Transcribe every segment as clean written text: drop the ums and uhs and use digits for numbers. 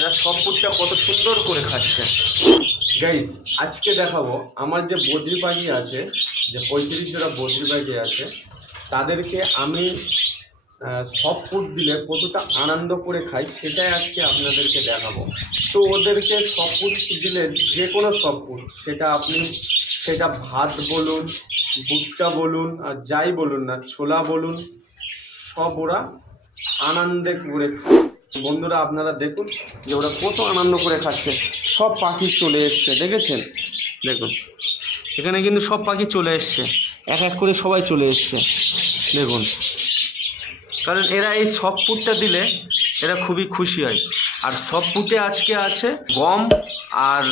এরা সব ফুডটা কত সুন্দর করে খাচ্ছে। গাইস, আজকে দেখাবো আমার যে বদ্রি পাখি আছে, যে 35 জোড়া বদ্রি পাখি আছে, তাদেরকে আমি সব ফুড দিলে কতটা আনন্দ করে খাই সেটাই আজকে আপনাদেরকে দেখাবো। তো ওদেরকে সব ফুড দিলে, যে কোনো সব ফুড, সেটা ভাত বলুন, ভুট্টা বলুন, আর যাই বলুন না, ছোলা বলুন, সব ওরা আনন্দে করে খায়। বন্ধুরা, আপনারা দেখুন যে ওরা কত আনন্দ করে খাচ্ছে। সব পাখি চলে এসছে, দেখেছেন? দেখুন, এখানে কিন্তু সব পাখি চলে এসছে, এক এক করে সবাই চলে এসছে, দেখুন। কারণ এরা এই সব ফুডটা দিলে এরা খুবই খুশি হয়। আর সব ফুটে আজকে আছে গম আর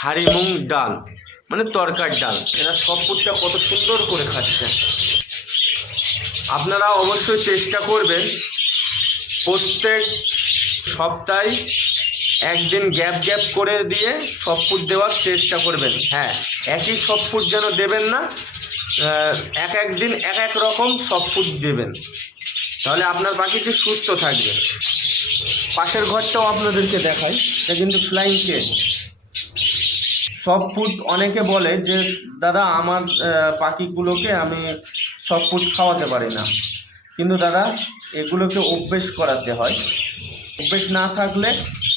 হাড়ি মুগ ডাল, মানে তরকার ডাল। এরা সব ফুডটা কত সুন্দর করে খাচ্ছে। আপনারা অবশ্যই চেষ্টা করবেন প্রত্যেক সপ্তাহে একদিন গ্যাপ গ্যাপ করে দিয়ে সব ফুড দেওয়ার চেষ্টা করবেন। হ্যাঁ, একই সব ফুড যেন দেবেন না, এক এক দিন এক এক রকম সব ফুড দেবেন, তাহলে আপনার পাখিটি সুস্থ থাকবে। পাশের ঘরটাও আপনাদেরকে দেখাই, এটা কিন্তু ফ্লাইং কেজ। সব ফুড অনেকে বলে যে দাদা আমার পাখিগুলোকে আমি সব ফুড খাওয়াতে পারি না, কিন্তু দাদা এগুলোকে অভ্যেস করাতে হয়। অভ্যেস না থাকলে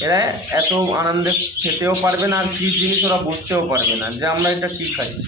এরা এত আনন্দে খেতেও পারবে না, আর কী জিনিস ওরা বুঝতেও পারবে না যে আমরা এটা কী খাচ্ছি।